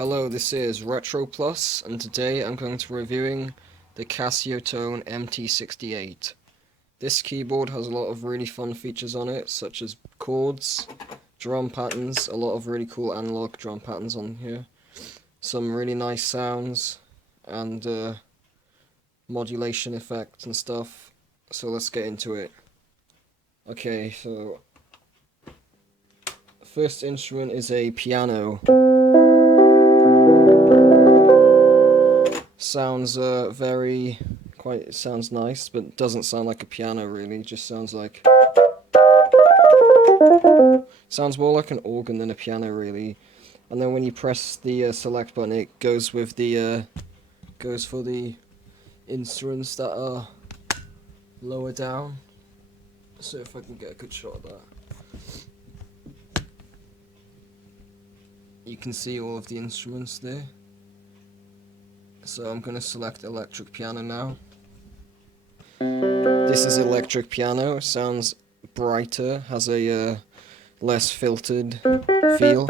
Hello, this is Retro Plus, and today I'm going to be reviewing the Casio MT-68. This keyboard has a lot of really fun features on it, such as chords, drum patterns, a lot of really cool analog drum patterns on here, some really nice sounds, and modulation effects and stuff. So let's get into it. Okay, so first instrument is a piano. Sounds it sounds nice, but doesn't sound like a piano really, just sounds more like an organ than a piano really. And then when you press the select button, it goes with the goes for the instruments that are lower down. So if I can get a good shot of that. You can see all of the instruments there. So I'm going to select electric piano now. This is electric piano, sounds brighter, has a less filtered feel.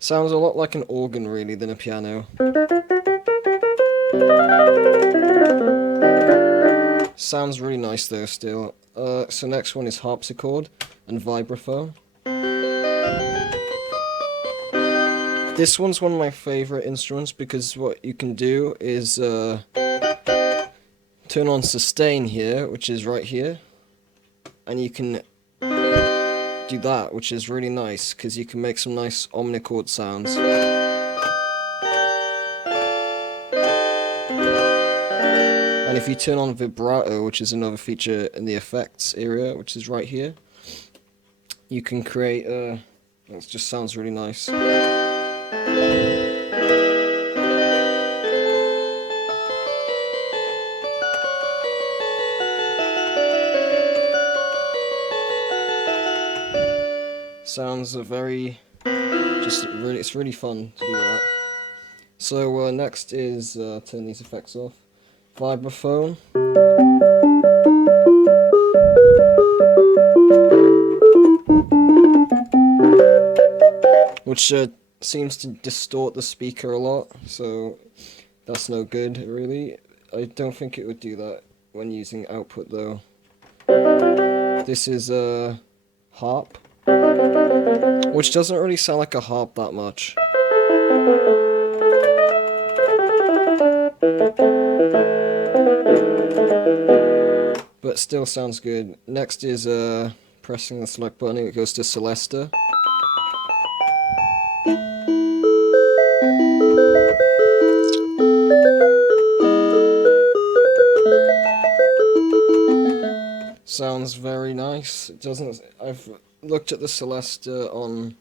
Sounds a lot like an organ really than a piano. Sounds really nice though still. So next one is harpsichord and vibraphone. This one's one of my favourite instruments because what you can do is turn on sustain here, which is right here, and you can do that, which is really nice because you can make some nice omnichord sounds. And if you turn on vibrato, which is another feature in the effects area, which is right here, you can create it just sounds really nice. Sounds it's really fun to do that. So next is turn these effects off. Vibraphone. Which seems to distort the speaker a lot, so that's no good really. I don't think it would do that when using output though. This is a harp, which doesn't really sound like a harp that much. But still sounds good. Next is pressing the select button, it goes to Celesta. Sounds very nice. It doesn't. I've looked at the Celesta on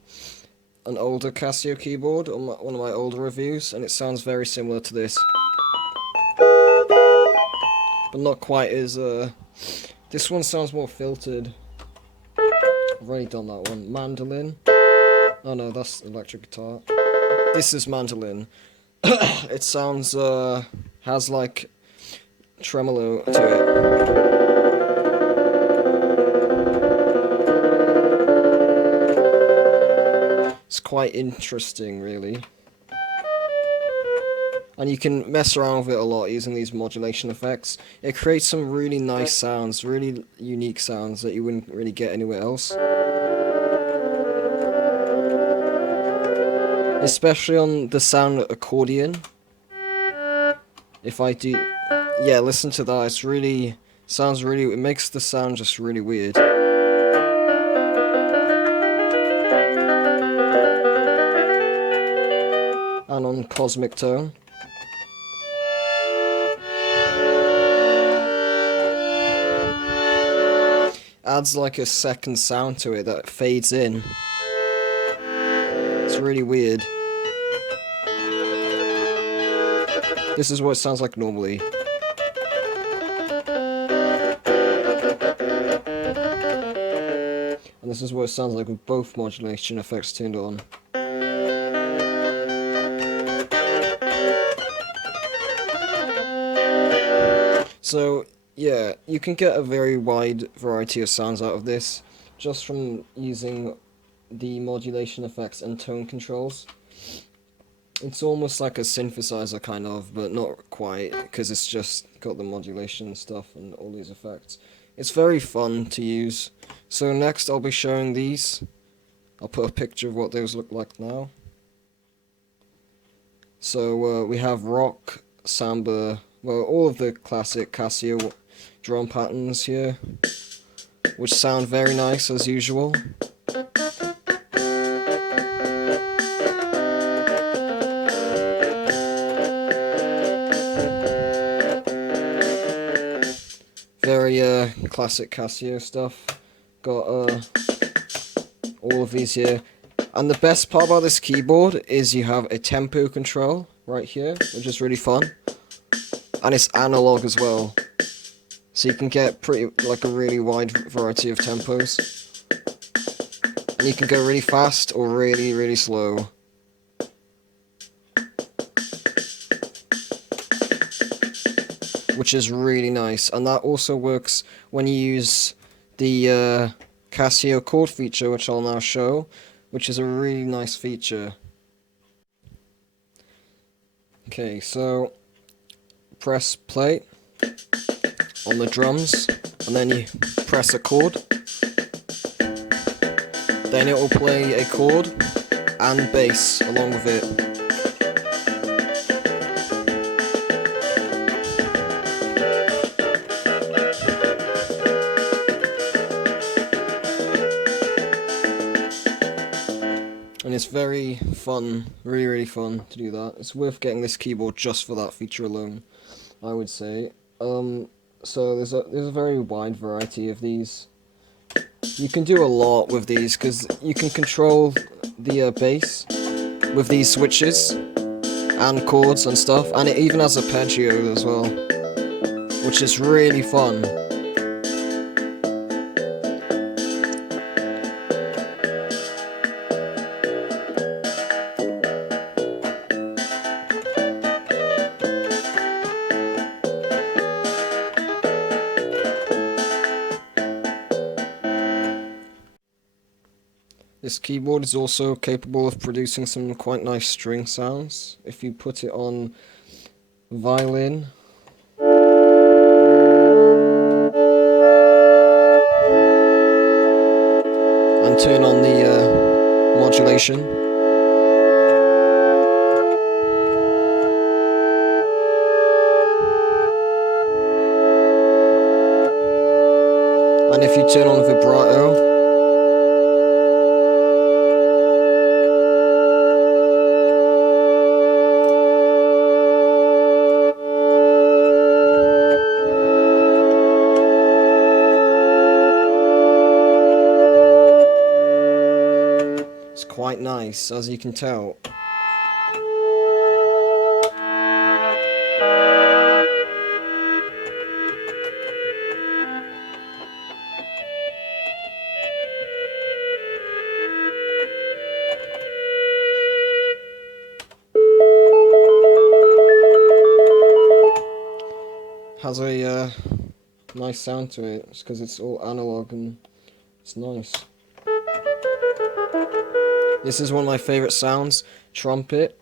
an older Casio keyboard on one of my older reviews, and it sounds very similar to this, but not quite as. This one sounds more filtered. I've already done that one. Mandolin. Oh no, that's electric guitar. This is mandolin. It sounds has like tremolo to it. It's quite interesting, really. And you can mess around with it a lot using these modulation effects. It creates some really nice sounds, really unique sounds that you wouldn't really get anywhere else. Especially on the sound accordion. If I do... Yeah, listen to that. It's really... Sounds really... It makes the sound just really weird. And on cosmic tone. Adds like a second sound to it that fades in. It's really weird. This is what it sounds like normally. And this is what it sounds like with both modulation effects turned on. So, yeah, you can get a very wide variety of sounds out of this. just from using the modulation effects and tone controls. It's almost like a synthesizer kind of, but not quite, because it's just got the modulation stuff and all these effects. It's very fun to use. So next I'll be showing these. I'll put a picture of what those look like now. So we have rock, samba, well, all of the classic Casio drum patterns here, which sound very nice as usual. Very classic Casio stuff. Got all of these here. And the best part about this keyboard is you have a tempo control right here, which is really fun. And it's analog as well. So you can get like a really wide variety of tempos. And you can go really fast or really, really slow. Which is really nice. And that also works when you use the Casio chord feature, which I'll now show, which is a really nice feature. Okay, so press play on the drums, and then you press a chord. Then it will play a chord and bass along with it. And it's very fun, really, really fun to do that. It's worth getting this keyboard just for that feature alone, I would say. So there's a very wide variety of these. You can do a lot with these because you can control the bass with these switches and chords and stuff, and it even has arpeggio as well, which is really fun. This keyboard is also capable of producing some quite nice string sounds. If you put it on violin, and turn on the modulation, and if you turn on vibrato, it's quite nice, as you can tell. Has a nice sound to it, it's because it's all analog and it's nice. This is one of my favourite sounds, trumpet.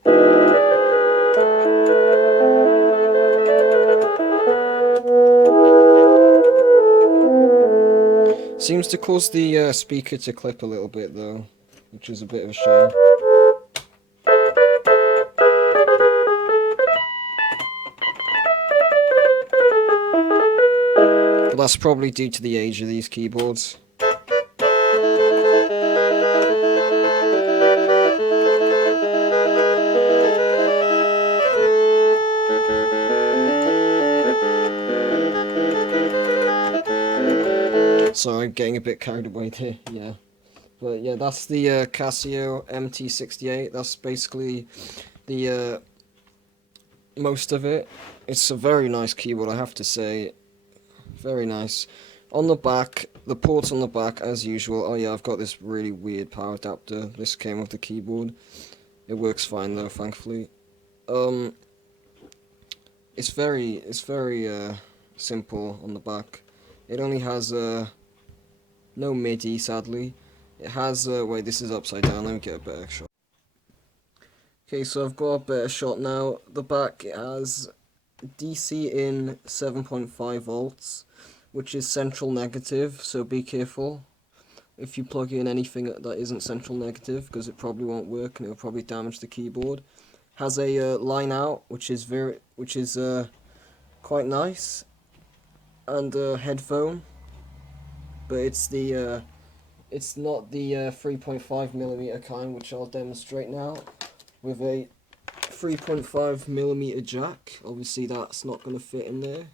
Seems to cause the speaker to clip a little bit though, which is a bit of a shame. But that's probably due to the age of these keyboards. Sorry, I'm getting a bit carried away here, yeah. But yeah, that's the Casio MT-68. That's basically the most of it. It's a very nice keyboard, I have to say. Very nice. On the back, the ports on the back, as usual. Oh yeah, I've got this really weird power adapter. This came with the keyboard. It works fine though, thankfully. It's very simple on the back. It only has No MIDI, sadly. It has, wait, this is upside down, let me get a better shot. Okay, so I've got a better shot now. The back, it has DC in 7.5 volts, which is central negative, so be careful if you plug in anything that isn't central negative, because it probably won't work and it'll probably damage the keyboard. Has a line out, which is quite nice, and a headphone, but it's not the 3.5mm kind, which I'll demonstrate now with a 3.5mm jack. Obviously that's not going to fit in there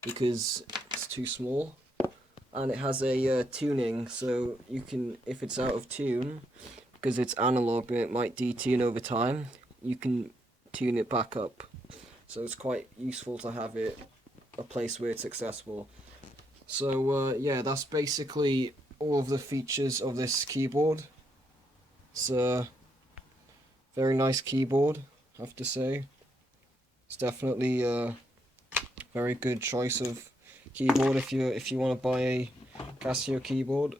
because it's too small. And it has a tuning, so you can, if it's out of tune, because it's analog and it might detune over time, you can tune it back up. So it's quite useful to have it a place where it's accessible. So yeah, that's basically all of the features of this keyboard. It's a very nice keyboard, I have to say. It's definitely a very good choice of keyboard if you want to buy a Casio keyboard.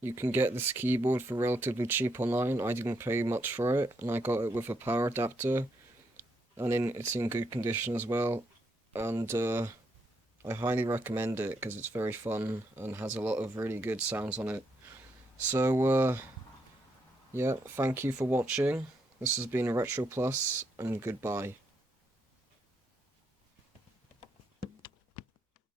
You can get this keyboard for relatively cheap online. I didn't pay much for it, and I got it with a power adapter, and it's in good condition as well. And I highly recommend it because it's very fun and has a lot of really good sounds on it. So yeah, thank you for watching. This has been Retro Plus, and goodbye.